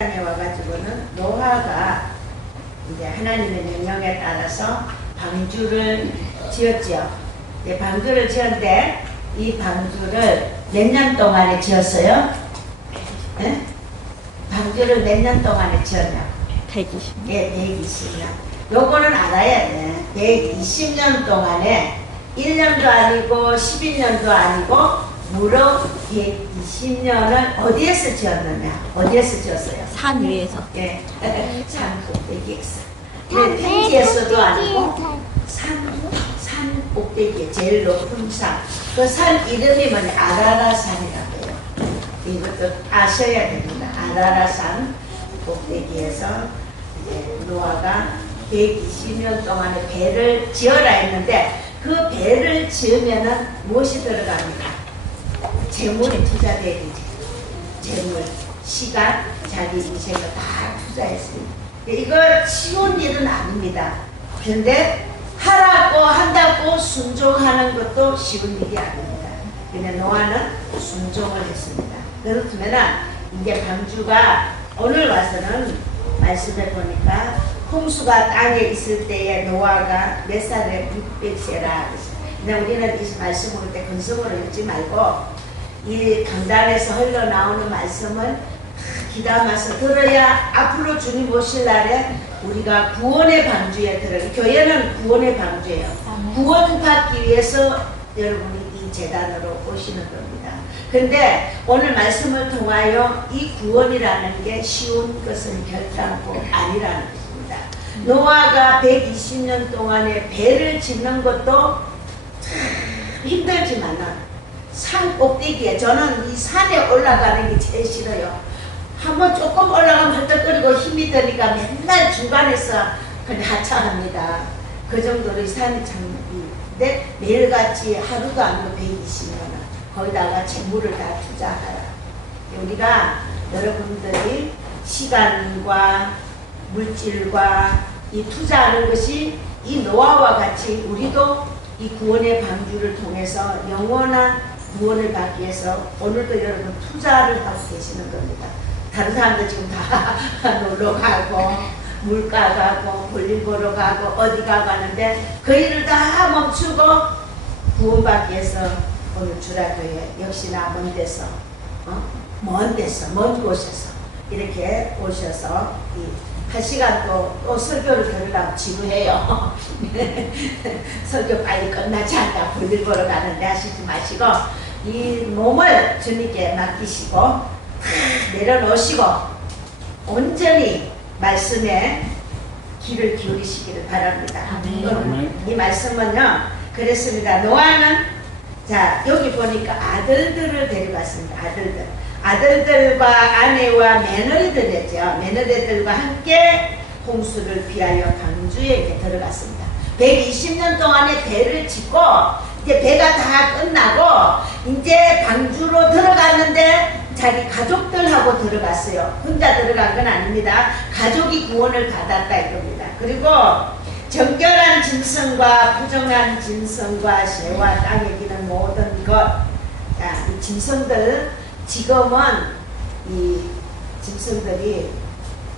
에 와가지고는 노아가 이제 하나님의 명령에 따라서 방주를 지었지요. 이제 방주를 지었는데 이 방주를 몇 년 동안에 지었어요? 네? 방주를 몇 년 동안에 지었냐? 120년. 예, 120년. 요거는 알아야 돼. 120년 동안에 1년도 아니고 11년도 아니고 무려 120년을 어디에서 지었느냐? 어디에서 지었어요? 산 위에서. 예, 산 꼭대기에서. 평지에서도 아니고 산 꼭대기에 제일 높은 산. 그 산 이름이 뭐냐? 아라라산이라고 해요. 이것도 아셔야 됩니다. 아라라산 꼭대기에서 이제 노아가 120년 동안에 배를 지어라 했는데 그 배를 지으면은 무엇이 들어갑니까? 재물이 투자되지. 재물, 시간, 자기 인생을 다 투자했습니다. 이거 쉬운 일은 아닙니다. 그런데 하라고 한다고 순종하는 것도 쉬운 일이 아닙니다. 근데 노아는 순종을 했습니다. 그렇다면 이제 방주가 오늘 와서는 말씀해 보니까 홍수가 땅에 있을 때에 노아가 몇 살에 600세라. 근데 우리는 이 말씀 볼 때 근성으로 읽지 말고 이 강단에서 흘러나오는 말씀을 기담아서 들어야 앞으로 주님 오실 날에 우리가 구원의 방주에 들어가. 교회는 구원의 방주예요. 구원받기 위해서 여러분이 이 재단으로 오시는 겁니다. 그런데 오늘 말씀을 통하여 이 구원이라는 게 쉬운 것은 결단코 아니라는 것입니다. 노아가 120년 동안에 배를 짓는 것도 참 힘들지만은 산 꼭대기에, 저는 이 산에 올라가는 게 제일 싫어요. 한번 조금 올라가면 헐떡거리고 힘이 드니까 맨날 중간에서 그냥 하차합니다. 그 정도로 이 산이 참인데 매일같이 하루도 아니고 120년은 거기다가 재물을 다 투자하라. 우리가 여러분들이 시간과 물질과 이 투자하는 것이 이 노아와 같이 우리도 이 구원의 방주를 통해서 영원한 구원을 받기 위해서 오늘도 여러분 투자를 하고 계시는 겁니다. 다른 사람들 지금 다 놀러 가고 물가 가고 볼일 보러 가고 어디 가고 하는데 그 일을 다 멈추고 구원받기 위해서 오늘 주라교회 역시나 먼 데서 먼 곳에서 이렇게 오셔서 한 시간 또 설교를 들으려고 지루해요. 설교 빨리 끝나지 않다 볼일 보러 가는데 하시지 마시고 이 몸을 주님께 맡기시고 내려놓으시고 온전히 말씀에 귀를 기울이시기를 바랍니다. 이 말씀은요 그랬습니다. 노아는 자 여기 보니까 아들들을 데려갔습니다. 아들들과 아내와 며느리들이죠. 며느리들과 함께 홍수를 피하여 방주에 들어갔습니다. 120년 동안에 배를 짓고 이제 배가 다 끝나고 이제 방주로 들어갔는데 자기 가족들하고 들어갔어요. 혼자 들어간 건 아닙니다. 가족이 구원을 받았다 이겁니다. 그리고 정결한 짐승과 부정한 짐승과 새와 땅에 기는 모든 것, 자, 이 짐승들 지금은 이 짐승들이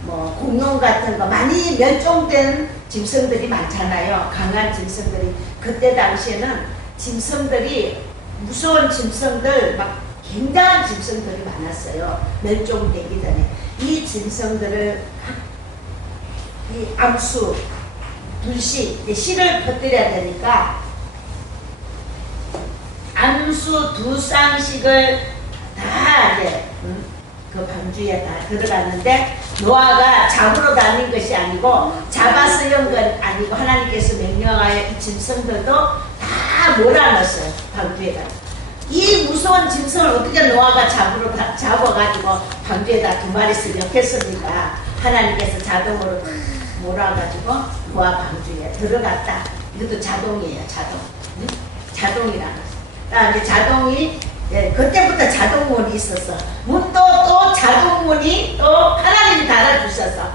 뭐 공룡 같은 거 많이 멸종된 짐승들이 많잖아요. 강한 짐승들이. 그때 당시에는 짐승들이 무서운 짐승들 막 굉장한 짐승들이 많았어요. 멸종되기 전에 이 짐승들을 이 암수 둘씩 씨를 퍼뜨려야 되니까 암수 두 쌍씩을 다 이제 그 방주에 다 들어갔는데 노아가 잡으러 다닌 것이 아니고 잡아서 연 건 아니고 하나님께서 명령하여 이 짐승들도 다 몰아넣었어요. 방주에다. 이 무서운 짐승을 어떻게 노아가 잡아가지고 방주에다 2마리씩 넣겠습니까? 하나님께서 자동으로 몰아가지고 노아 방주에 들어갔다. 이것도 자동이에요. 자동이라는 거죠. 이제 자동이 그때부터 자동문이 있었어. 문도 또 자동문이 또 하나님이 달아주셔서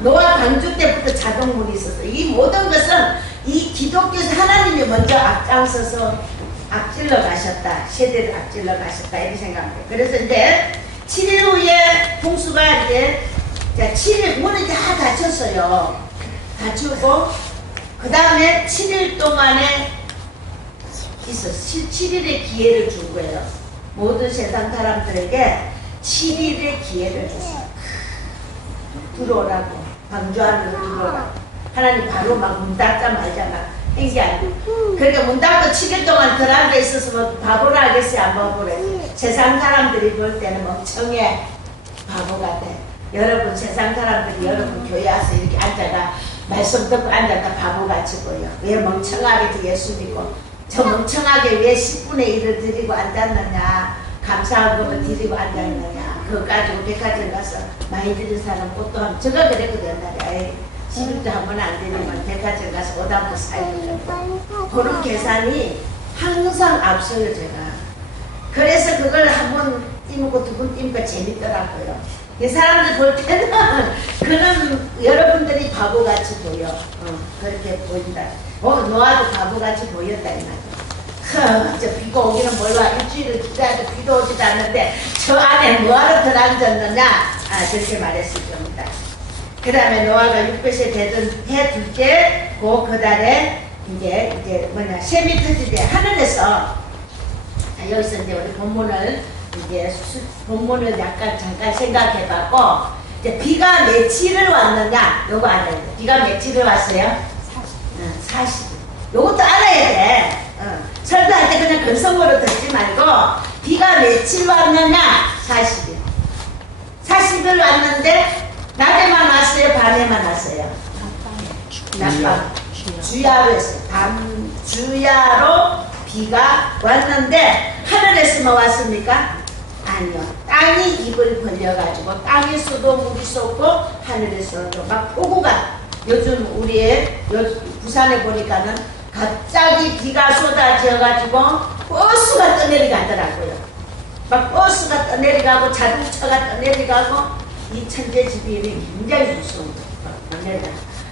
노아 방주 때부터 자동문이 있었어. 이 모든 것은 이 기독교에서 하나님이 먼저 앞장서서 앞질러 가셨다. 세대를 앞질러 가셨다. 이렇게 생각합니다. 그래서 이제 7일 후에 홍수가 이제, 자, 7일, 문이 다 닫혔어요. 닫히고, 그 다음에 7일 동안에 있어. 7일의 기회를 준 거예요. 모든 세상 사람들에게 7일의 기회를 줬어요. 들어오라고. 방주 안으로 들어오라고. 하나님 바로 막 문 닫자마자 막 행기 아니고. 그러니까 문 닫고 7일 동안 들어앉아 있어서 뭐 바보라 하겠어요? 안 바보래. 세상 사람들이 볼 때는 멍청해. 바보가 돼. 여러분, 세상 사람들이 여러분 교회 와서 이렇게 앉아가 말씀 듣고 앉았다 바보같이 보여. 왜 멍청하게 예수 믿고 저 멍청하게 왜 10분의 1을 드리고 앉았느냐, 감사한 거를 드리고 앉았느냐, 그거 가지고 백화점 가서 많이 드린 사람 꽃도 하면 제가 그랬거든. 옛날에 11도 한 번 안 드리면 백화점 가서 옷 한 번 사야 그런 계산이 항상 앞서요. 제가 그래서 그걸 한 번 띄우고 두 번 띄우니까 재밌더라고요. 이 사람들 볼 때는 그는 여러분들이 바보같이 보여. 그렇게 보인다. 노아도 바보같이 보였다 이 말이야. 저 비가 오기는 몰라. 일주일을 기다려도 비도 오지도 않는데 저 안에 뭐하러 들어앉았느냐. 그렇게 말했을 겁니다. 그 다음에 노아가 600세 되던 해 둘째 그 달에 이제 뭐냐 셈이 터질 때 하늘에서 여기서 이제 우리 본문을 이제 본문을 약간 잠깐 생각해봤고 이제 비가 며칠을 왔느냐 요거 알아야 돼. 비가 며칠을 왔어요? 40. 요것도 알아야 돼. 설교할 때 그냥 근성으로 듣지 말고 비가 며칠 왔느냐 40일. 40일 왔는데 낮에만 왔어요? 밤에만 왔어요? 낮밤. 주야로 했어요. 주야로 비가 왔는데 하늘에서만 왔습니까? 아니요. 땅이 입을 벌려가지고 땅에서도 물이 쏟고 하늘에서도 막 폭우가 요즘 우리의 부산에 보니까는 갑자기 비가 쏟아져가지고 버스가 떠내려가더라고요. 막 버스가 떠내려가고 자동차가 떠내려가고 이 천재지변이 굉장히 무서운 거예요.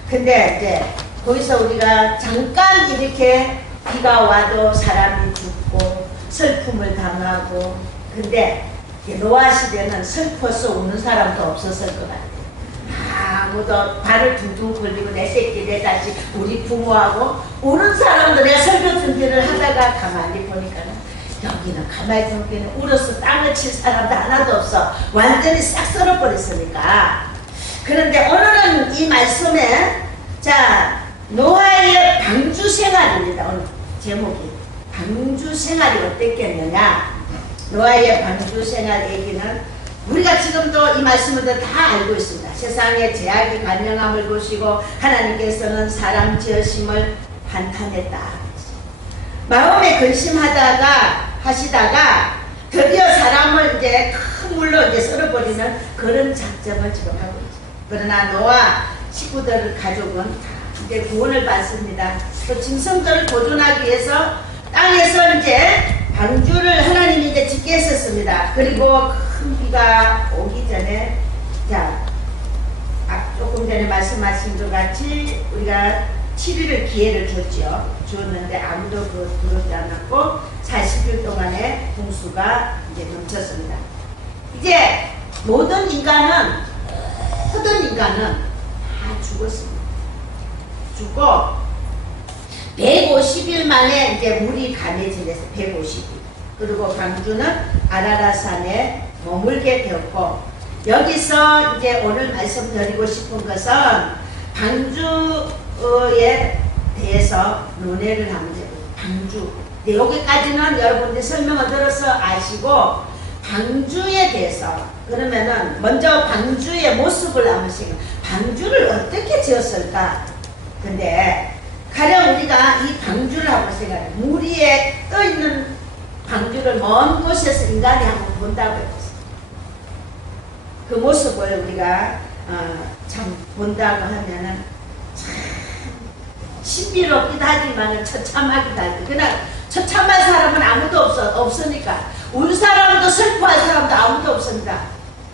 근데 이제 거기서 우리가 잠깐 이렇게 비가 와도 사람이 죽고 슬픔을 당하고 근데 노아 시대는 슬퍼서 우는 사람도 없었을 것 같아요. 아무도 발을 둥둥 굴리고 내 새끼 내 자식 우리 부모하고 우는 사람도 내가 설교 준비를 하다가 가만히 보니까는 여기는 가만히 보니까는 울어서 땅을 칠 사람도 하나도 없어. 완전히 싹 썰어버렸으니까. 그런데 오늘은 이 말씀에 자 노아의 방주 생활입니다. 오늘 제목이 방주 생활이 어땠겠느냐. 노아의 방주 생활 얘기는 우리가 지금도 이 말씀을 다 알고 있습니다. 세상에 제약이 관영함을 보시고 하나님께서는 사람 지으심을 한탄했다. 마음에 하시다가 드디어 사람을 이제 큰 물로 이제 썰어버리는 그런 작정을 지금 하고 있죠. 그러나 노아 식구들 가족은 다 이제 구원을 받습니다. 또 짐승들을 보존하기 위해서 땅에서 이제 방주를 하나님이 이제 짓게 했었습니다. 그리고 큰 비가 오기 전에 자 조금 전에 말씀하신 것 같이 우리가 7일을 기회를 주었는데 아무도 들어오지 않았고 40일 동안의 홍수가 이제 넘쳤습니다. 이제 모든 인간은 다 죽었습니다. 죽고 150일 만에 이제 물이 강해지면서 150일. 그리고 방주는 아라라산에 머물게 되었고 여기서 이제 오늘 말씀드리고 싶은 것은 방주에 대해서 논의를 하면 돼요. 방주. 여기까지는 여러분들이 설명을 들어서 아시고 방주에 대해서 그러면은 먼저 방주의 모습을 한번 생각. 방주를 어떻게 지었을까? 근데 가령 우리가 이 방주를 한번 생각해. 물 위에 떠있는 방주를 먼 곳에서 인간이 한번 본다고 했어요. 그 모습을 우리가 참 본다고 하면은 참 신비롭기도 하지만 처참하기도 하죠. 그냥 처참한 사람은 아무도 없으니까 울 사람도 슬퍼할 사람도 아무도 없습니다.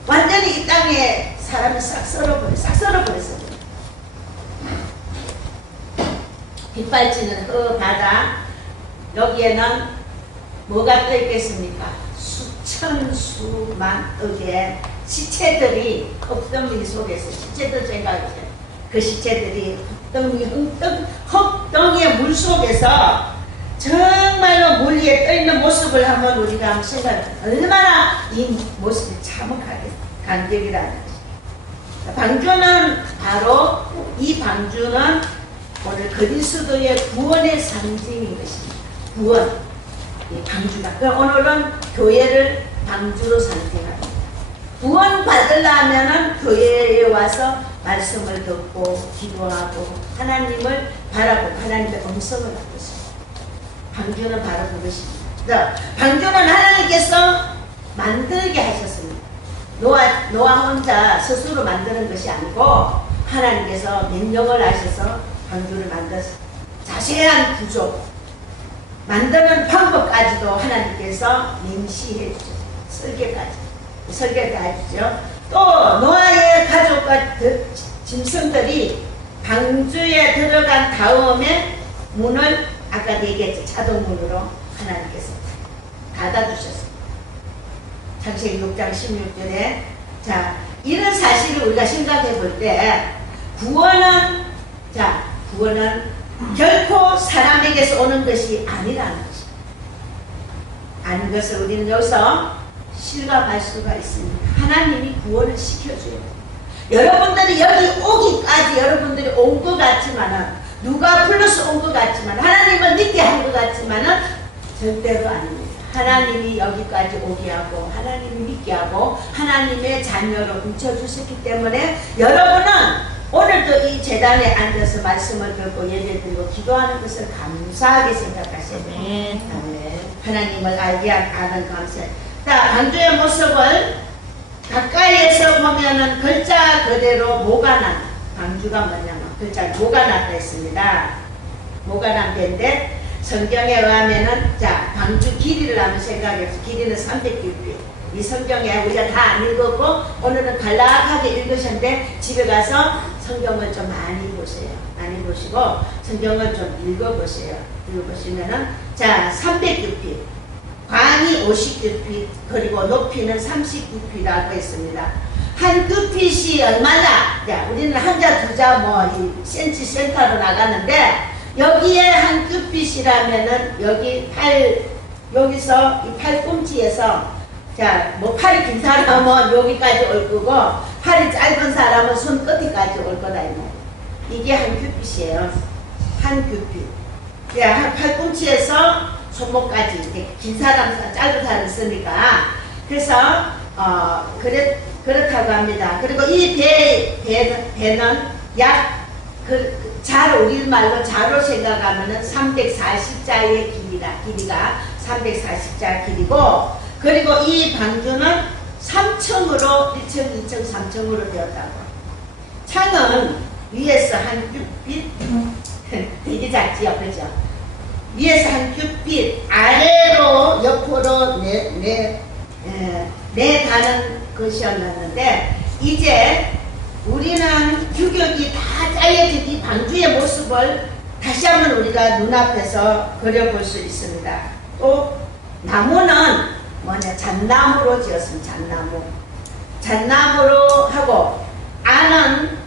완전히 이 땅에 사람을 싹 썰어버렸어요. 빗발치는 그 바다 여기에는 뭐가 떠 있겠습니까? 수천 천수만억의 시체들이 흙덩이 속에서 시체들 생각하세요. 그 시체들이 흙덩이의 물 속에서 정말로 물 위에 떠있는 모습을 한번 우리가 한번 생각해. 얼마나 이 모습이 참 감격이라는 것이. 방주는 바로 이 방주는 오늘 그리스도의 구원의 상징인 것입니다. 구원. 이 방주가. 오늘은 교회를 방주로 상징합니다. 구원 받으려면은 교회에 와서 말씀을 듣고 기도하고 하나님을 바라보고 하나님의 음성을 받고 있습니다. 방주는 바로 그것입니다. 방주는 하나님께서 만들게 하셨습니다. 노아 혼자 스스로 만드는 것이 아니고 하나님께서 명령을 하셔서 방주를 만들었습니다. 자세한 구조, 만드는 방법까지도 하나님께서 명시해 주셨습니다. 설계를 해주죠. 또 노아의 가족과 짐승들이 방주에 들어간 다음에 문을 아까 얘기했죠. 자동문으로 하나님께서 닫아주셨습니다. 창세기 6장 16절에 자 이런 사실을 우리가 생각해 볼 때 구원은 결코 사람에게서 오는 것이 아니라는 것입니다. 아닌 것을 우리는 여기서 실감할 수가 있습니다. 하나님이 구원을 시켜줘야 돼요. 여러분들이 여기 오기까지 여러분들이 온 것 같지만은 누가 불러서 온 것 같지만 하나님을 믿게 한 것 같지만은 절대로 아닙니다. 하나님이 여기까지 오게 하고 하나님이 믿게 하고 하나님의 자녀로 붙여주셨기 때문에 여러분은 오늘도 이 재단에 앉아서 말씀을 듣고 예배드리고 기도하는 것을 감사하게 생각하셔야 돼요. 네. 하나님을 알게 아는 감사. 자, 방주의 모습을 가까이에서 보면은 글자 그대로 모가 난 방주가 뭐냐면 글자 모가 났다 했습니다. 모가 난 데인데 성경에 의하면은 자 방주 길이를 한번 생각해서 길이는 300규빗. 이 성경에 우리가 다 안 읽었고 오늘은 간략하게 읽으셨는데 집에 가서 성경을 좀 많이 보세요. 많이 보시고 성경을 좀 읽어보세요. 읽어보시면은 자 300규빗, 광이 50규빗, 그리고 높이는 39규빗이라고 했습니다. 한 규빗이 얼마냐? 자, 우리는 한자 두자 뭐 센치 센터로 나가는데 여기에 한 규빗이라면은 여기서 이 팔꿈치에서 자, 뭐 팔이 긴 사람은 여기까지 올 거고 팔이 짧은 사람은 손 끝에까지 올 거다 이 말이에요. 이게 한 규빗이에요. 한 규빗. 야, 한 팔꿈치에서 손목까지 이렇게 긴 사람, 짧은 사람 있으니까 그래서 그렇다고 합니다. 그리고 이 배는 약 자로 우리말로 자로 생각하면은 340자의 길이가 340자 길이고 그리고 이 방주는 3층으로 1층, 2층, 3층으로 되었다고. 창은 위에서 한 규빗 되게 작지요, 그죠? 위에서 한 규빗 아래로 옆으로 내다는 것이었는데 이제 우리는 규격이 다 짜여진 이 방주의 모습을 다시 한번 우리가 눈앞에서 그려볼 수 있습니다. 또 나무는 뭐냐 잣나무로 지었습니다. 잣나무로 하고 안은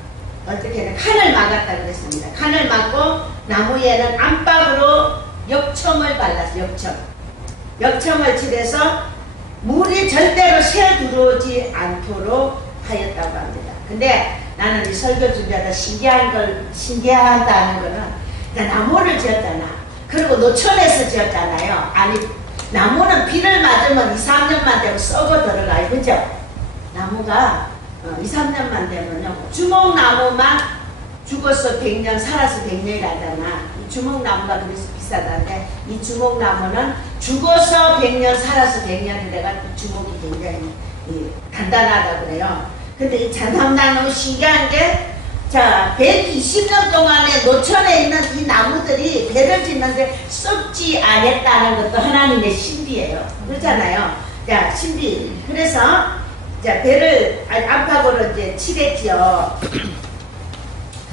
어떻게 칸을 막았다 그랬습니다. 칸을 막고 나무에는 안박으로 역청을 발랐어요. 역청을 칠해서 물이 절대로 새 들어오지 않도록 하였다고 합니다. 근데 나는 이 설교 준비하다 신기하다는 거는 나무를 지었잖아. 그리고 노천에서 지었잖아요. 아니 나무는 비를 맞으면 2, 3년만 되면 썩어 들어가요. 그죠? 나무가 2, 3년만 되면요. 주먹나무만 죽어서 100년, 살아서 100년이라잖아. 이 주먹나무가 그래서 비싸다는데 이 주먹나무는 죽어서 100년, 살아서 100년이 내가 주먹이 굉장히 단단하다고 그래요. 근데 이 잣나무 너무 신기한 게 자, 120년 동안에 노천에 있는 이 나무들이 배를 짓는데 썩지 않았다는 것도 하나님의 신비예요. 그렇잖아요. 자, 신비. 그래서 자, 배를 안팎으로 이제 칠했지요.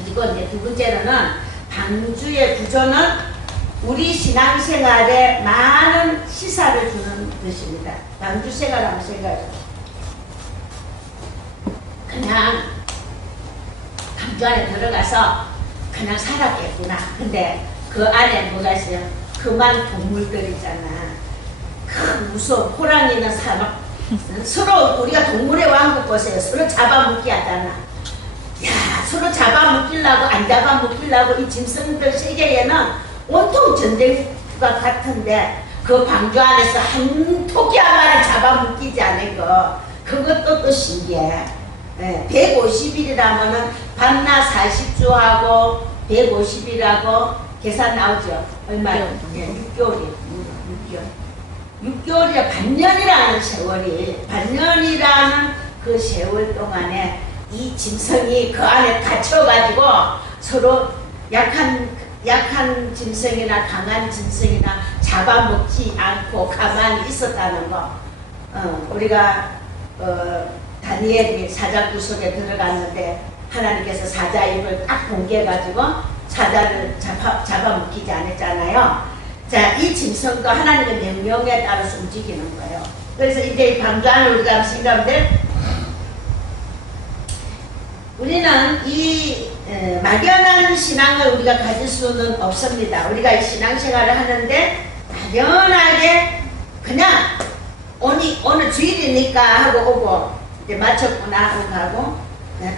그리고 이제 두 번째로는 방주의 구조는 우리 신앙생활에 많은 시사를 주는 뜻입니다. 방주생활 한번 생각해요. 그냥 방주 안에 들어가서 그냥 살았겠구나. 근데 그 안에 뭐가 있어요? 그만 동물들 있잖아. 그 무서운 호랑이는 사막 서로 우리가 동물의 왕국 보세요. 서로 잡아먹기 하잖아. 야, 서로 잡아먹기려고 안 잡아먹기려고 이 짐승들 세계에는 온통 전쟁과 같은데 그 방주 안에서 한 토끼 한 마리 잡아먹기지 않을 거 그것도 또 신기해. 150일이라면은 밤낮 40주하고 150일하고 계산 나오죠. 얼마요? 6개월이에요. 6개월이라 반년이라는 세월이 반년이라는 그 세월 동안에 이 짐승이 그 안에 갇혀가지고 서로 약한 짐승이나 강한 짐승이나 잡아먹지 않고 가만히 있었다는 거. 우리가 다니엘이 사자 구석에 들어갔는데 하나님께서 사자 입을 딱 공개해가지고 사자를 잡아먹히지 않았잖아요. 자, 이 짐승도 하나님의 명령에 따라서 움직이는 거예요. 그래서 이제 이 방주 안을 우리가 생각하는데 우리는 이 막연한 신앙을 우리가 가질 수는 없습니다. 우리가 이 신앙생활을 하는데 막연하게 그냥 오늘 주일이니까 하고 오고 이제 마쳤구나 하고 가고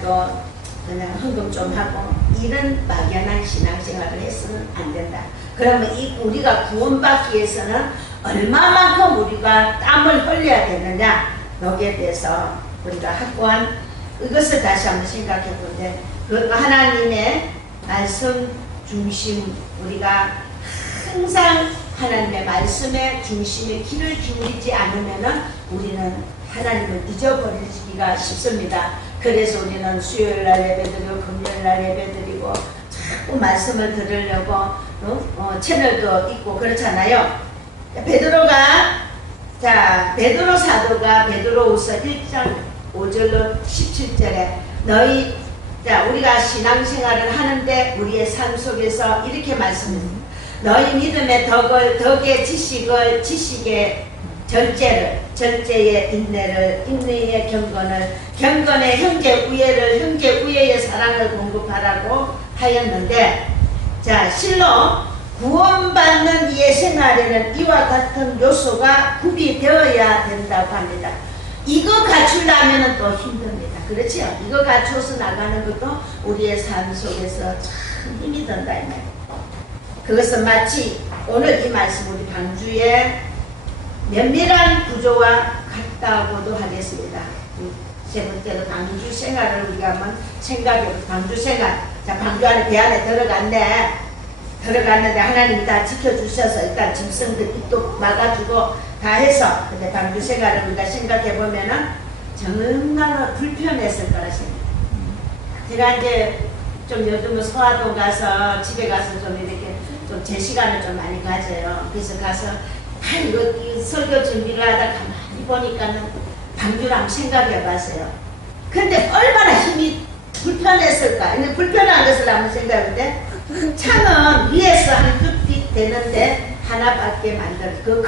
또 그냥 헌금 좀 하고 이런 막연한 신앙생활을 해서는 안 된다. 그러면 우리가 구원받기 위해서는 얼마만큼 우리가 땀을 흘려야 되느냐 여기에 대해서 우리가 확고한 이것을 다시 한번 생각해 보는데 그 하나님의 말씀 중심 우리가 항상 하나님의 말씀의 중심에 귀를 기울이지 않으면은 우리는 하나님을 잊어버리기가 쉽습니다. 그래서 우리는 수요일날 예배드리고 금요일날 예배드리고 자꾸 말씀을 들으려고 채널도 있고 그렇잖아요. 베드로 사도가 베드로후서 1장 5절로 17절에 우리가 신앙생활을 하는데 우리의 삶 속에서 이렇게 말씀합니다. 너희 믿음의 덕의 지식의 절제의 인내를 인내의 경건의 형제 우애의 사랑을 공급하라고 하였는데 자 실로 구원받는 이의 생활에는 이와 같은 요소가 구비되어야 된다고 합니다. 이거 갖추려면 또 힘듭니다. 그렇죠? 이거 갖춰서 나가는 것도 우리의 삶 속에서 참 힘이 든다 이 말이에요. 그것은 마치 오늘 이 말씀 우리 방주의 면밀한 구조와 같다고도 하겠습니다. 세 번째로 방주 생활을 우리가 한번 생각해보고 방주 생활. 자, 방주 안에 배 안에 들어갔는데 하나님이 다 지켜주셔서 일단 짐승들 입도 막아주고 다 해서 근데 방주 생활을 우리가 생각해보면은 정말로 불편했을 거라 생각해요. 제가 이제 좀 요즘은 소화동 가서 집에 가서 좀 이렇게 좀 제 시간을 좀 많이 가져요. 그래서 가서 이거 설교 준비를 하다 가만히 보니까는 방주랑 생각해봤어요. 근데 얼마나 힘이 불편했을까? 근데 불편한 것을 한번 생각해는데 창은 위에서 한 뼘빛 되는데 하나밖에 만든 그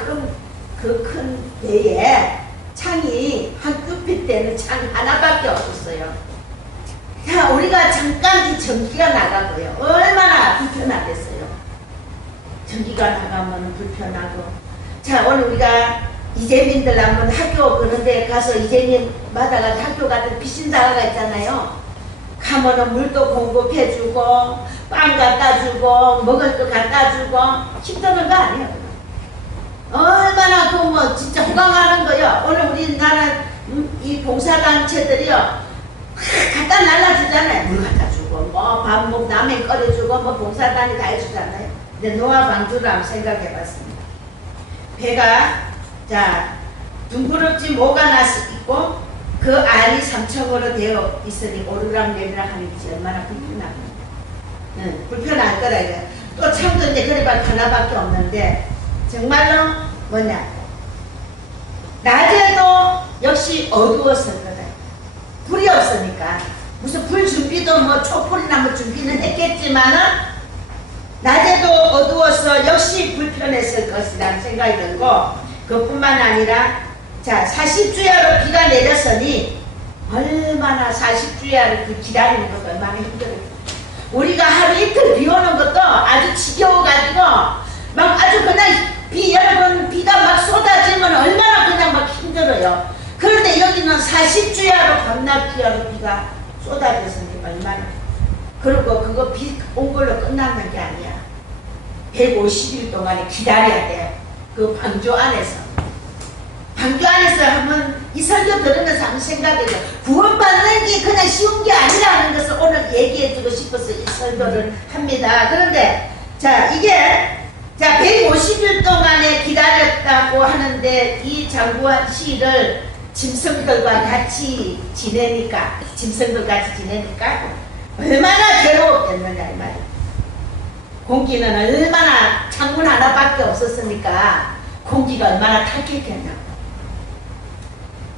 큰 배에 창이 한 뼘빛 되는 창 하나밖에 없었어요. 자, 우리가 잠깐 이 전기가 나가고요. 얼마나 불편하겠어요. 전기가 나가면 불편하고. 자, 오늘 우리가 이재민들 한번 학교 그런데 가서 이재민마다 학교 가던 비신사가 있잖아요. 가면은 물도 공급해주고 빵 갖다주고 먹을 거 갖다주고 힘드는 거 아니에요. 얼마나 그 진짜 호강하는 거요. 오늘 우리나라 이 봉사단체들이요 갖다 날라주잖아요. 물 갖다주고 밥 라면 끓여주고 봉사단이 다 해주잖아요. 근데 노아 방주를 한번 생각해봤습니다. 배가 자 둥그렇지 뭐가 있고 그 알이 삼청으로 되어 있으니 오르락내리락 하는 것이 얼마나 불편합니까? 불편할 거라 이래. 또 창도 이제 그래봐 하나밖에 없는데 정말로 뭐냐 낮에도 역시 어두웠을 거다. 불이 없으니까 무슨 불 준비도 촛불이나 준비는 했겠지만은 낮에도 어두워서 역시 불편했을 것이라는 생각이 들고, 그뿐만 아니라 자 40주야로 비가 내렸으니 얼마나 40주야를 기다리는 것도 얼마나 힘들어요. 우리가 하루 이틀 비 오는 것도 아주 지겨워가지고 막 아주 그냥 여러분 비가 막 쏟아지면 얼마나 그냥 막 힘들어요. 그런데 여기는 40주야로 밤낮주야로 비가 쏟아졌으니 얼마나. 그리고 그거 비 온 걸로 끝나는 게 아니야. 150일 동안에 기다려야 돼요. 그 방주 안에서. 방주 안에서 한번 이 설교 들으면서 한번 생각해요. 구원받는 게 그냥 쉬운 게 아니라는 것을 오늘 얘기해주고 싶어서 이 설교를 합니다. 그런데 자 이게 자 150일 동안에 기다렸다고 하는데 이 장구한 시를 짐승들과 같이 지내니까 얼마나 괴로웠겠느냐 이 말이에요. 공기는 얼마나 창문 하나밖에 없었으니까 공기가 얼마나 탁했겠냐고.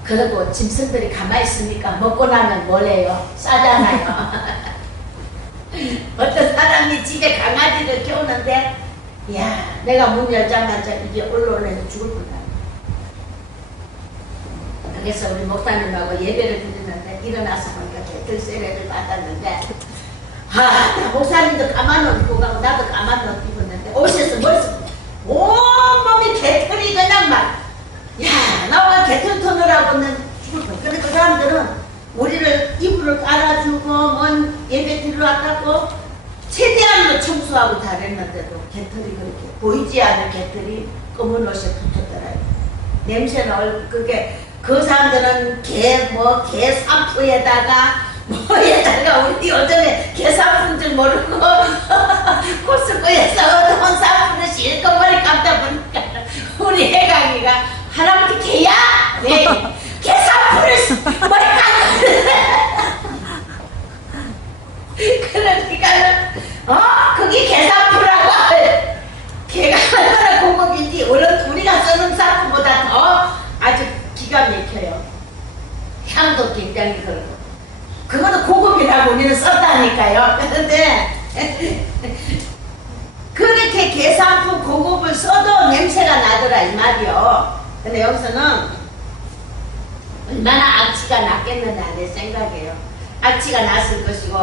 그리고 짐승들이 가만히 있으니까 먹고 나면 뭐래요? 싸잖아요. 어떤 사람이 집에 강아지를 키우는데 야 내가 문 열자마자 이게 올라오려면 죽을 거다. 그래서 우리 목사님하고 예배를 드리는데 일어나서 보니까 개털 세례를 받았는데 목사님도 가만 눕고 가고 나도 가만 눕고 있는데 오셔서 머리서 온몸이 개털이 그냥 막 야 나와 개털 터느라고는 죽을 거야. 근데 그 사람들은 우리를 이불을 깔아주고 뭔 예배 드리러 왔다고 최대한으로 청소하고 다 했는데도 개털이 그렇게 보이지 않는 개털이 검은 옷에 붙었더라고요. 냄새는 그게 그 사람들은 개 산푸에다가 뭐에다가 우리 요즘에 개 산푸인 줄 모르고 코스코에서 어떤 산푸를 실컷 머리 감다 보니까 우리 해강이가 할아버지 개야? 네. 개 산푸를 머리 감다 그러니까는 그게 개 산푸라고. 개가 얼마나 고급인지 우리가 쓰는 산푸보다 더 아주 기가 막혀요. 향도 굉장히 그렇고 그거는 고급이라고 우리는 썼다니까요. 그런데 그렇게 개산품 고급을 써도 냄새가 나더라 이 말이요. 근데 여기서는 얼마나 악취가 났겠느냐 내 생각이에요. 악취가 났을 것이고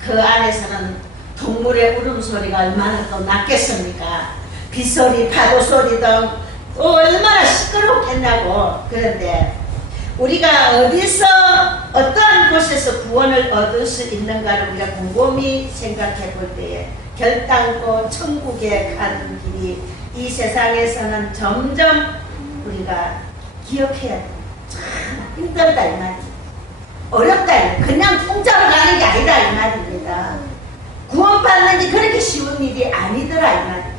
그 안에서는 동물의 울음소리가 얼마나 또 났겠습니까. 빗소리 파도소리 등 또 얼마나 시끄럽겠냐고. 그런데 우리가 어디서 어떠한 곳에서 구원을 얻을 수 있는가를 우리가 곰곰이 생각해 볼 때에 결단코 천국에 가는 길이 이 세상에서는 점점 우리가 기억해야 돼. 참 힘들다 이 말이야. 어렵다. 그냥 공짜로 가는 게 아니다 이 말입니다. 구원받는 게 그렇게 쉬운 일이 아니더라 이 말이야.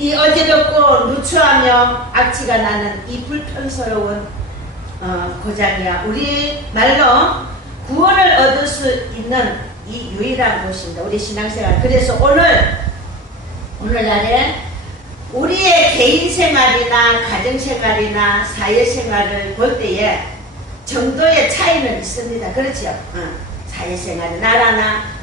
이 어지럽고 누추하며 악취가 나는 이 불편스러운 고장이야. 우리 말로 구원을 얻을 수 있는 이 유일한 곳입니다. 우리 신앙생활. 그래서 오늘날에 우리의 개인 생활이나 가정 생활이나 사회 생활을 볼 때에 정도의 차이는 있습니다. 그렇죠? 사회 생활, 나라나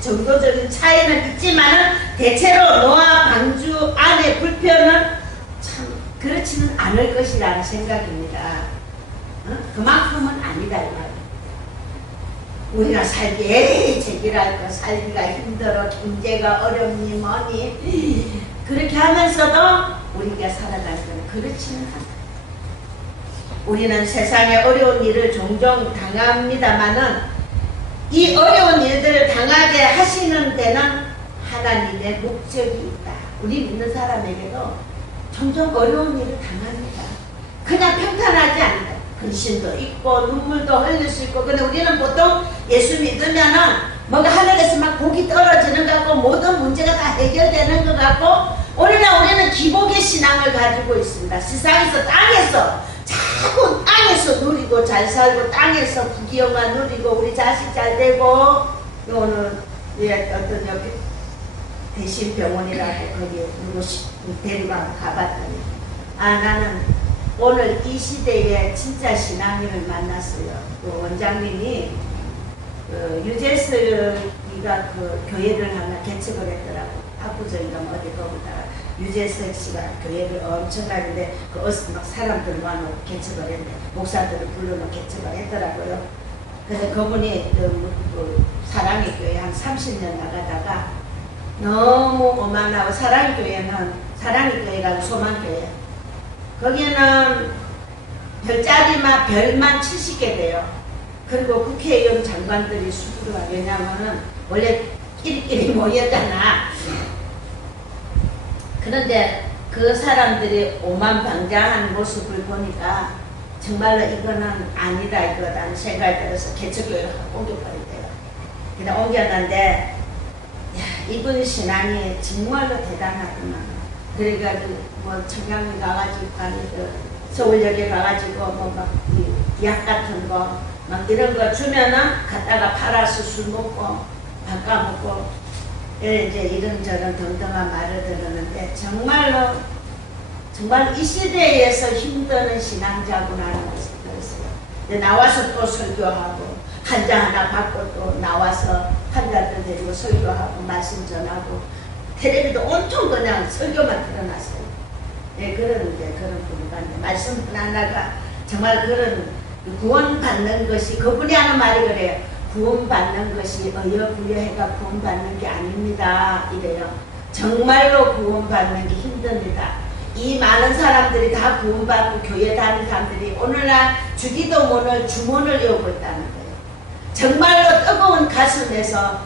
정도적인 차이는 있지만 대체로 노아 방주 안의 불편은 참 그렇지는 않을 것이라는 생각입니다. 그만큼은 아니다 이 말이에요. 우리가 살기 제기랄 거 살기가 힘들어 경제가 어렵니 뭐니 그렇게 하면서도 우리가 살아갈 건 그렇지는 않다. 우리는 세상에 어려운 일을 종종 당합니다마는 이 어려운 일들을 당하게 하시는 데는 하나님의 목적이 있다. 우리 믿는 사람에게도 종종 어려운 일을 당합니다. 그냥 평탄하지 않다. 근심도 있고 눈물도 흘릴 수 있고. 근데 우리는 보통 예수 믿으면은 뭔가 하늘에서 막 복이 떨어지는 것 같고 모든 문제가 다 해결되는 것 같고 우리는 기복의 신앙을 가지고 있습니다. 세상에서 땅에서 자꾸 땅에서 누리고 잘 살고 땅에서 부귀영화 누리고 우리 자식 잘 되고 오늘 어떤 여기 대신병원이라고 거기 누구 데리고 가봤더니 나는 오늘 이 시대에 진짜 신앙인을 만났어요. 그 원장님이 유재석 우리가 그 교회를 하나 개척을 했더라고. 압구정인가 뭐 어디 거기다가 유재석 씨가 교회를 엄청 가는데 그 막 사람들 모아놓고 개척을 했는데 목사들을 불러놓고 개척을 했더라고요. 그래서 그분이 그 사랑의 교회 한 30년 나가다가 너무 오만하고 사랑의 교회는 사랑의 교회가 소망교회 거기는 별자리만 별만 70개 돼요. 그리고 국회의원 장관들이 수두가 왜냐면은 원래 끼리끼리 모였잖아. 그런데 그 사람들이 오만방자한 모습을 보니까 정말로 이거는 아니다 이거라는 생각이 들어서 개척교회를 옮겨버린대요. 그냥 옮겼는데 이분 신앙이 정말로 대단하구만. 그래가지고 뭐 청량리 가가지고 서울역에 가가지고 뭐 막 약 같은 거 막 이런 거 주면은 갖다가 팔아서 술 먹고 밥 까먹고 이제 이런저런 등등한 말을 들었는데 정말로 정말 이 시대에서 힘드는 신앙자구나라는 것을 들었어요. 근데 나와서 또 설교하고 한자 하나 받고 또 나와서 환자들 데리고 설교하고 말씀 전하고 텔레비도 온통 그냥 설교만 틀어놨어요. 네, 그러는데 그런 분이가 말씀 하나가 정말 그런 구원받는 것이 그분이 하는 말이 그래요. 구원받는 것이 어여부여해가 구원받는 게 아닙니다. 이래요. 정말로 구원받는 게 힘듭니다. 이 많은 사람들이 다 구원받고 교회 다니는 사람들이 오늘날 주기도문을 주문을 외우고 있다는 거예요. 정말로 뜨거운 가슴에서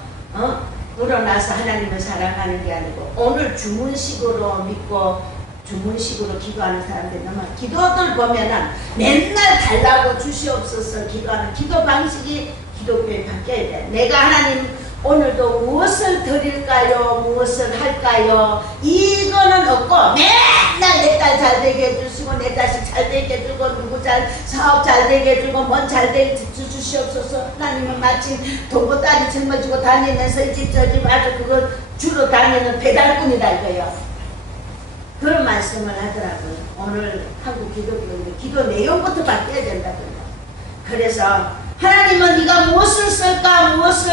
우러나서 하나님을 사랑하는 게 아니고 오늘 주문식으로 믿고 주문식으로 기도하는 사람들이 너무 기도들 보면은 맨날 달라고 주시옵소서 기도하는 기도 방식이 기독교에 바뀌어야 돼. 내가 하나님 오늘도 무엇을 드릴까요? 무엇을 할까요? 이거는 없고 맨날 내 딸 잘 되게 해주시고 내 자식 잘 되게 해주고 누구 사업 잘 되게 해주고 뭔 잘 되게 주시옵소서. 하나님은 마침 동고 딸이 짊어지고 다니면서 이 집 저 집 아주 그거 주로 다니는 배달꾼이다 이거예요. 그런 말씀을 하더라고요. 오늘 한국 기독교인들 기도 내용부터 바뀌어야 된다고요. 그래서 하나님은 네가 무엇을 쓸까 무엇을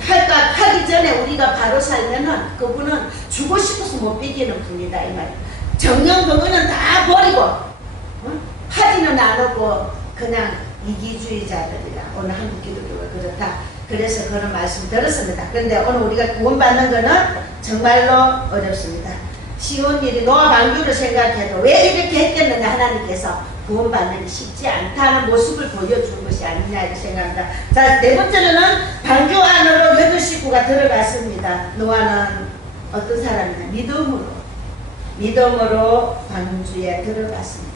할까 하기 전에 우리가 바로 살면은 그분은 주고 싶어서 못 비기는 분이다 이 말이에요. 정령 그거는 다 버리고 하지는 않고 그냥 이기주의자들이라 오늘 한국 기독교가 그렇다. 그래서 그런 말씀 들었습니다. 그런데 오늘 우리가 구원받는 거는 정말로 어렵습니다. 쉬운 일이 노아 방주를 생각해도 왜 이렇게 했겠느냐 하나님께서 구원받는 게 쉽지 않다는 모습을 보여준 것이 아니냐 이렇게 생각합니다. 자, 네 번째로는 방주 안으로 8 식구가 들어갔습니다. 노아는 어떤 사람이냐 믿음으로 방주에 들어갔습니다.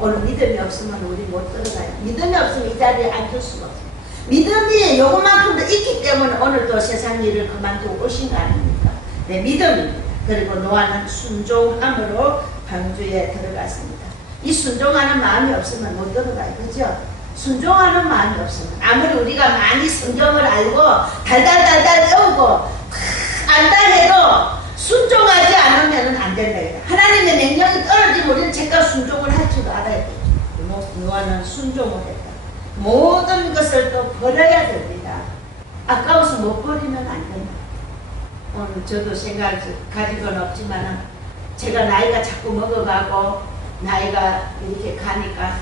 오늘 믿음이 없으면 우리 못 들어가요. 믿음이 없으면 이 자리에 앉을 수가 없어요. 믿음이 요것만큼도 있기 때문에 오늘도 세상 일을 그만두고 오신 거 아닙니까? 네, 믿음입니다. 그리고 노아는 순종함으로 방주에 들어갔습니다. 이 순종하는 마음이 없으면 못 들어가요. 그죠? 순종하는 마음이 없으면 아무리 우리가 많이 성경을 알고 달달달달 외우고 안다 해도 순종하지 않으면 안 된다. 하나님의 명령이 떨어지면 우리는 제가 순종을 할 줄 알아야 돼요. 노아는 순종을 했다. 모든 것을 또 버려야 됩니다. 아까워서 못 버리면 안 된다. 오늘 저도 생각 가진 건 없지만 제가 나이가 자꾸 먹어가고 나이가 이렇게 가니까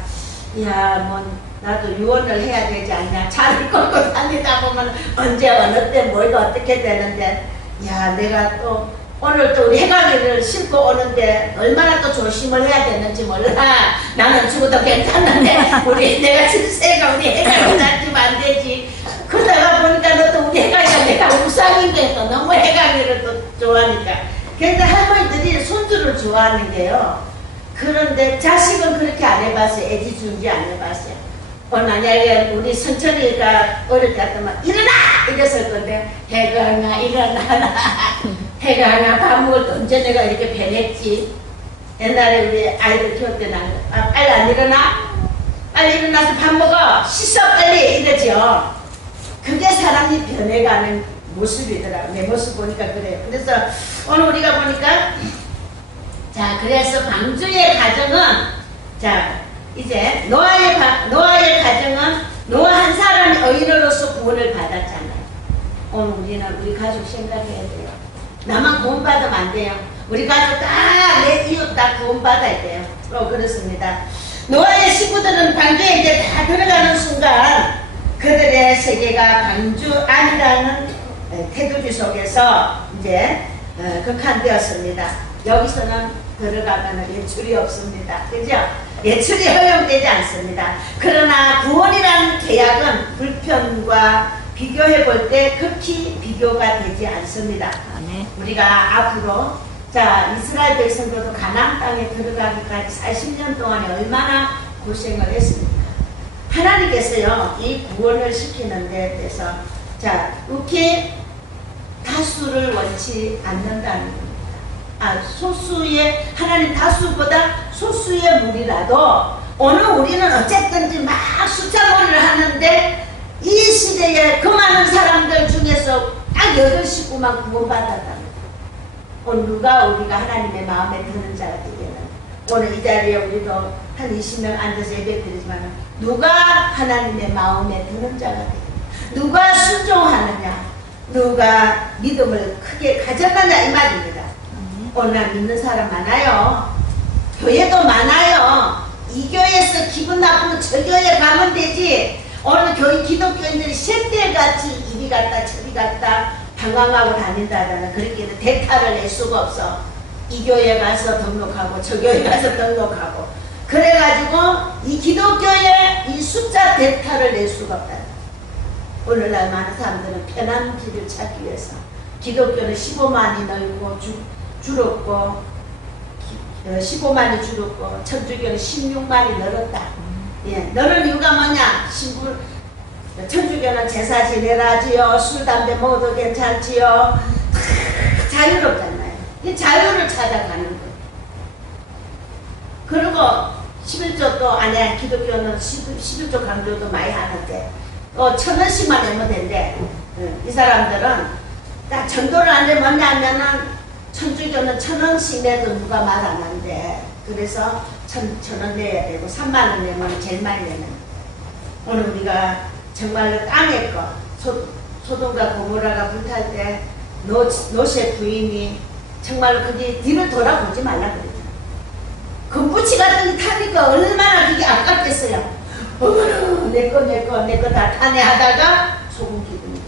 야 뭐 나도 유언을 해야 되지 않냐. 차를 끌고 다니다 보면 언제 어느 때 뭐가 어떻게 되는데 야 내가 또 오늘 또 우리 해가기를 싣고 오는데 얼마나 또 조심을 해야 되는지 몰라. 나는 죽어도 괜찮은데 우리 내가 실세가 우리 해가기 다치면 안 되지. 그러다가 보니까 너 또 우리 해가기가 내가 우상인데 또 너무 해가기를 또 좋아하니까. 그런데 할머니들이 손주를 좋아하는 게요. 그런데 자식은 그렇게 안 해봤어요. 애지중지 안 해봤어요. 만약에 우리 선천이가 어릴 때 같으면 일어나! 이랬을 건데 해가나 일어나라. 해가나 밥 먹을 때 언제 내가 이렇게 변했지. 옛날에 우리 아이들 키울 때 나는 빨리 안 일어나? 빨리 일어나서 밥 먹어! 씻어 빨리! 이러죠. 그게 사람이 변해가는 모습이더라고요. 내 모습 보니까 그래요. 그래서 오늘 우리가 보니까 자 그래서 방주의 가정은 자 이제 노아의 가정은 노아 한 사람이 의인으로서 구원을 받았잖아요. 오늘 우리는 우리 가족 생각해야 돼요. 나만 구원받으면 안 돼요. 우리 가족 다, 내 이웃 다 구원받아야 돼요. 그렇습니다. 노아의 식구들은 방주에 이제 다 들어가는 순간 그들의 세계가 방주 안이라는 테두리 속에서 이제 극한되었습니다. 여기서는 들어가면 예출이 없습니다. 그죠? 예출이 허용되지 않습니다. 그러나 구원이라는 계약은 불편과 비교해 볼 때 극히 비교가 되지 않습니다. 우리가 앞으로 이스라엘 백성들도 가나안 땅에 들어가기까지 40년 동안에 얼마나 고생을 했습니까? 하나님께서요 이 구원을 시키는 데 대해서 이렇게 다수를 원치 않는다는 겁니다. 소수의 하나님 다수보다 소수의 무리라도 오늘 우리는 어쨌든지 막 숫자놀이를 하는데 이 시대에 그 많은 사람들 중에서 딱 8식구만 구원받았다는 거예요. 오늘 누가 우리가 하나님의 마음에 드는 자가 되겠는 오늘 이 자리에 우리도 한 20명 앉아서 예배 드리지만 누가 하나님의 마음에 드는 자가 되겠는 누가 순종하느냐 누가 믿음을 크게 가졌느냐 이 말입니다. 오늘 믿는 사람 많아요. 교회도 많아요. 이 교회에서 기분 나쁘면 저 교회 가면 되지. 오늘 교회 기독교인들이 샛별같이 이리 갔다 저리 갔다 방황하고 다닌다잖아. 그렇게는 대타를 낼 수가 없어. 이 교회 가서 등록하고 저 교회 가서 등록하고 그래가지고 이 기독교의 이 숫자 대타를 낼 수가 없다. 오늘날 많은 사람들은 편한 길을 찾기 위해서 기독교는 15만이 늘고 줄었고 15만이 줄었고 천주교는 16만이 늘었다. 너는 이유가 뭐냐? 천주교는 제사 지내라지요. 술 담배 먹어도 괜찮지요. 자유롭잖아요. 이 자유를 찾아가는 거예요. 그리고 11조도 안에 기독교는 11조 강조도 많이 하는데 1,000원씩만 내면 된대. 이 사람들은 딱 전도를 안 되면 뭐냐면은 천주교는 1,000원씩 내도 누가 말 안 한대. 그래서 1,000원 내야 되고 3만원 내면 제일 많이 내는 거예요. 오늘 우리가 정말로 땅의 것 소돔과 고모라가 불탈 때 노세 부인이 정말로 거기 뒤를 돌아보지 말라 그랬잖아. 금붙이 같은 게 타니까 얼마나 그게 아깝겠어요. 어머나 내거 다 타네 하다가 소금 기둥이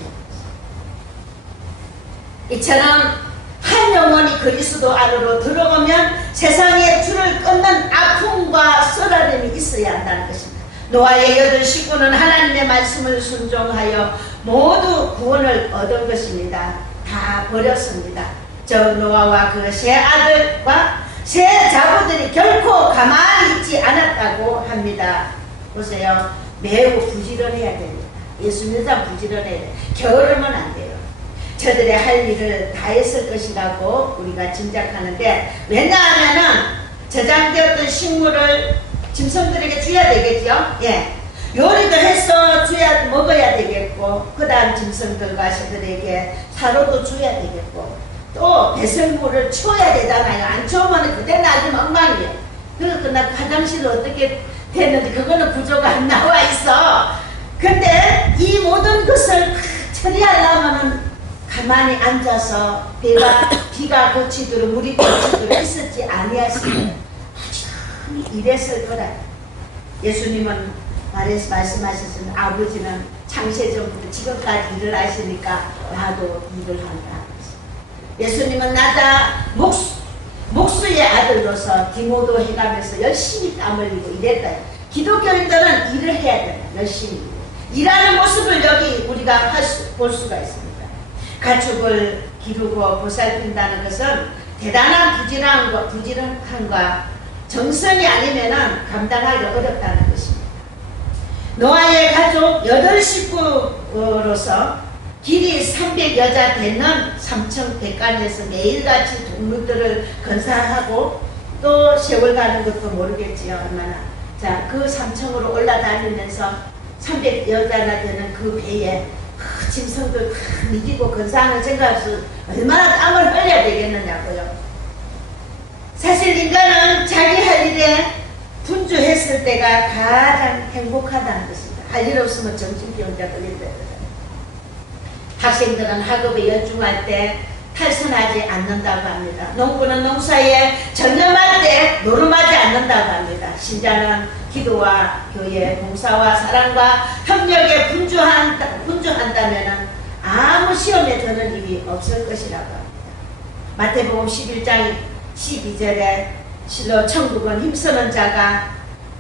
되었어. 이처럼 한 영혼이 그리스도 안으로 들어오면 세상의 줄을 끊는 아픔과 쓰라림이 있어야 한다는 것입니다. 노아의 8식구는 하나님의 말씀을 순종하여 모두 구원을 얻은 것입니다. 다 버렸습니다. 저 노아와 그 세 아들과 세 자부들이 결코 가만히 있지 않았다고 합니다. 보세요. 매우 부지런해야 됩니다. 예수 믿는 사람 부지런해야 돼요. 게으르면 안 돼요. 저들의 할 일을 다 했을 것이라고 우리가 짐작하는데 왜냐하면은 저장되었던 식물을 짐승들에게 줘야 되겠죠. 요리도 해서 먹어야 되겠고 그 다음 짐승들과 저들에게 사료도 줘야 되겠고 또 배설물을 치워야 되잖아요. 안 치우면 그때 나중에 엉망이에요. 그래서 나 화장실을 어떻게 됐는데 그거는 구조가 안 나와 있어. 근데 이 모든 것을 처리하려면은 가만히 앉아서 비가 그치도록 물이 그치도록 있었지 아니하시면 참 일했을 거라. 예수님은 말씀하셨으면 아버지는 창세전부터 지금까지 일을 하시니까 나도 일을 한다. 예수님은 나다 목수의 아들로서 디모도 해가면서 열심히 땀 흘리고 일했다. 기독교인들은 일을 해야 된다. 열심히 일하는 모습을 여기 우리가 볼 수가 있습니다. 가축을 기르고 보살핀다는 것은 대단한 부지런함과 정성이 아니면 감당하기 어렵다는 것입니다. 노아의 가족 8식구로서 길이 300여자 되는 3층 백간에서 매일같이 동물들을 건사하고 또 세월 가는 것도 모르겠지요. 얼마나. 그 3층으로 올라다니면서 300여자나 되는 그 배에 짐승들 다 이기고 건사하는 생각에서 얼마나 땀을 흘려야 되겠느냐고요. 사실 인간은 자기 할 일에 분주했을 때가 가장 행복하다는 것입니다. 할 일 없으면 정신병자 걸린다. 학생들은 학업에 열중할 때 탈선하지 않는다고 합니다. 농부는 농사에 전념할 때 노름하지 않는다고 합니다. 신자는 기도와 교회, 봉사와 사랑과 협력에 분주한다면 아무 시험에 드는 일이 없을 것이라고 합니다. 마태복음 11장 12절에 실로 천국은 힘쓰는 자가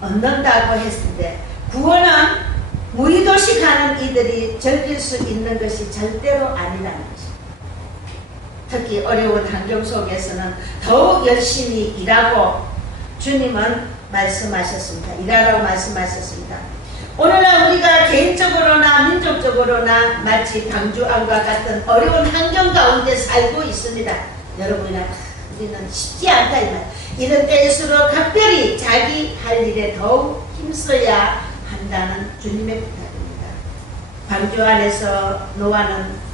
얻는다고 했는데 구원은 무의도시 가는 이들이 즐길 수 있는 것이 절대로 아니라는 것입니다. 특히 어려운 환경 속에서는 더욱 열심히 일하고 주님은 말씀하셨습니다. 일하라고 말씀하셨습니다. 오늘날 우리가 개인적으로나 민족적으로나 마치 방주안과 같은 어려운 환경 가운데 살고 있습니다. 여러분이나 우리는 쉽지 않다 이 말. 이런 때일수록 각별히 자기 할 일에 더욱 힘써야 한다는 주님의 부탁입니다. 방주 안에서 노아는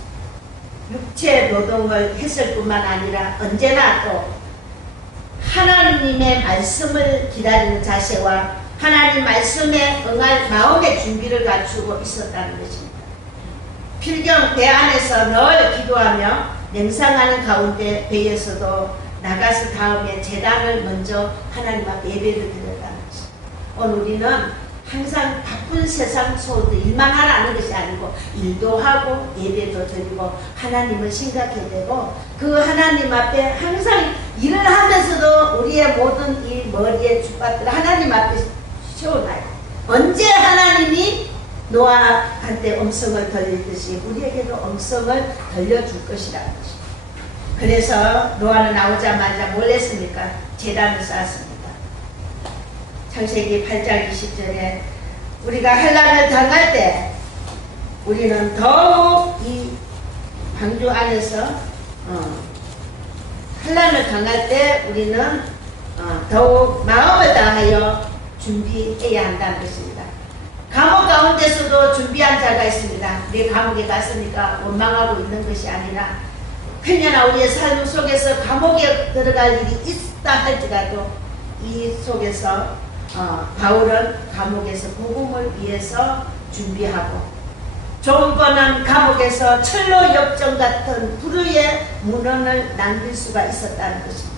육체 노동을 했을 뿐만 아니라 언제나 또 하나님의 말씀을 기다리는 자세와 하나님 말씀에 응할 마음의 준비를 갖추고 있었다는 것입니다. 필경 배 안에서 늘 기도하며 맹상하는 가운데 배에서도 나가서 다음에 제단을 먼저 하나님 앞에 예배를 드렸다는 것입니다. 오늘 우리는 항상 바쁜 세상 속에서 일만 하라는 것이 아니고 일도 하고 예배도 드리고 하나님을 생각해야 되고 그 하나님 앞에 항상 일을 하면서도 우리의 모든 이 머리에 주밭을 하나님 앞에 세워놔요. 언제 하나님이 노아한테 음성을 돌리듯이 우리에게도 음성을 돌려줄 것이라는 것입니다. 그래서 노아는 나오자마자 뭘 했습니까? 제단을 쌓았습니다. 창세기 8장 20절에 우리가 환난을 당할 때 우리는 더욱 이 방주 안에서 환난을 당할 때 우리는 더욱 마음을 다하여 준비해야 한다는 것입니다. 감옥 가운데서도 준비한 자가 있습니다. 내 감옥에 갔으니까 원망하고 있는 것이 아니라 그러나 우리의 삶 속에서 감옥에 들어갈 일이 있다 할지라도 이 속에서 바울은 감옥에서 복음을 위해서 준비하고 좋은 거는 감옥에서 철로 역정 같은 불의의 문헌을 남길 수가 있었다는 것입니다.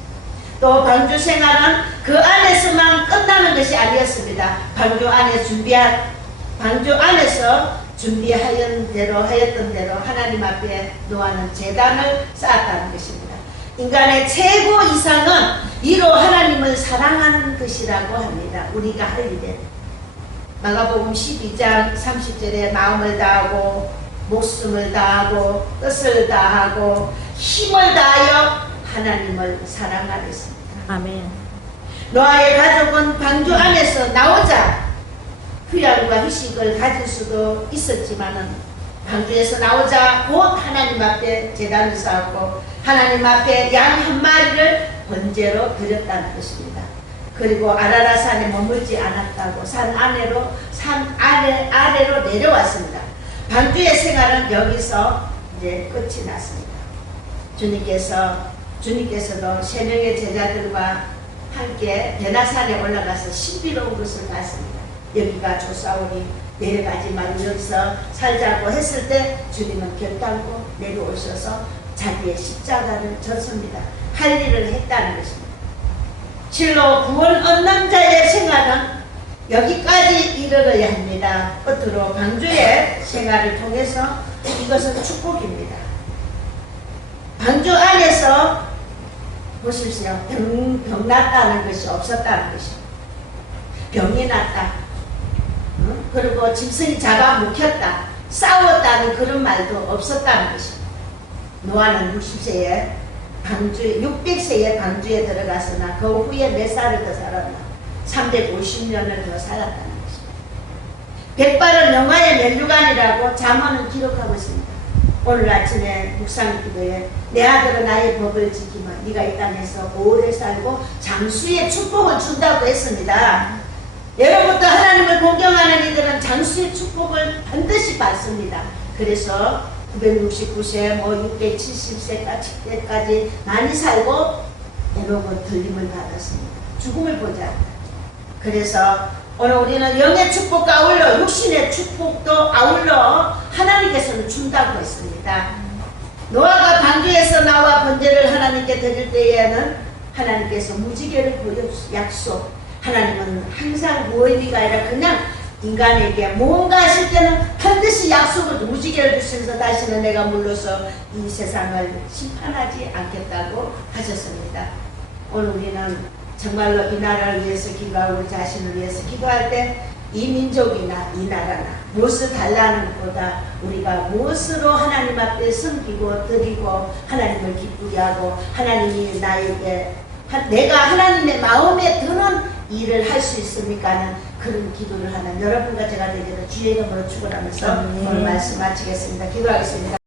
또 방주 생활은 그 안에서만 끝나는 것이 아니었습니다. 방주 안에서 준비하였던 대로 하나님 앞에 노아는 제단을 쌓았다는 것입니다. 인간의 최고 이상은 이로 하나님을 사랑하는 것이라고 합니다. 우리가 할 일에 마가복음 12장 30절에 마음을 다하고 목숨을 다하고 뜻을 다하고 힘을 다하여 하나님을 사랑하겠습니다. 아멘. 노아의 가족은 방주 안에서 나오자 휴양과 휴식을 가질 수도 있었지만은 방주에서 나오자 곧 하나님 앞에 제단을 쌓았고 하나님 앞에 양 한 마리를 번제로 드렸다는 것입니다. 그리고 아라라산에 머물지 않았다고 산 아래로 내려왔습니다. 방주의 생활은 여기서 이제 끝이 났습니다. 주님께서도 세 명의 제자들과 함께 베나산에 올라가서 신비로운 것을 봤습니다. 여기가 조사오니 내려가지 말고 여기서 살자고 했을 때 주님은 결단코 내려오셔서 자기의 십자가를 졌습니다. 할 일을 했다는 것입니다. 실로 구원 얻는 자의 생활은 여기까지 이르러야 합니다. 끝으로 방주의 생활을 통해서 이것은 축복입니다. 방주 안에서 보십시오. 병 났다는 것이 없었다는 것입니다. 병이 났다. 그리고 짐승이 잡아먹혔다. 싸웠다는 그런 말도 없었다는 것입니다. 노아는 600세에 방주에 들어갔으나 그 후에 몇 살을 더 살았나? 350년을 더 살았다는 것입니다. 백발은 영화의 면류관이라고 잠언은 기록하고 있습니다. 오늘 아침에 묵상 기도에 내 아들은 나의 법을 지키면 네가 이 땅에서 오래 살고 장수의 축복을 준다고 했습니다. 예로부터 하나님을 공경하는 이들은 장수의 축복을 반드시 받습니다. 그래서 969세, 670세까지 많이 살고 에녹은 들림을 받았습니다. 죽음을 보지 않다. 그래서 오늘 우리는 영의 축복과 아울러 육신의 축복도 아울러 하나님께서 하나님께서는 준다고 했습니다. 노아가 방주에서 나와 번제를 하나님께 드릴 때에는 하나님께서 무지개를 약속. 하나님은 항상 무의미가 아니라 그냥 인간에게 뭔가 하실 때는 반드시 약속을 무지개를 주시면서 다시는 내가 물러서 이 세상을 심판하지 않겠다고 하셨습니다. 오늘 우리는 정말로 이 나라를 위해서 기도하고 우리 자신을 위해서 기도할 때 이 민족이나 이 나라나 무엇을 달라는 것보다 우리가 무엇으로 하나님 앞에 섬기고 드리고 하나님을 기쁘게 하고 하나님이 나에게 내가 하나님의 마음에 드는 일을 할 수 있습니까 하는 그런 기도를 하는 여러분과 제가 되기를 주의 이름으로 축원하면서 오늘 말씀 마치겠습니다. 기도하겠습니다.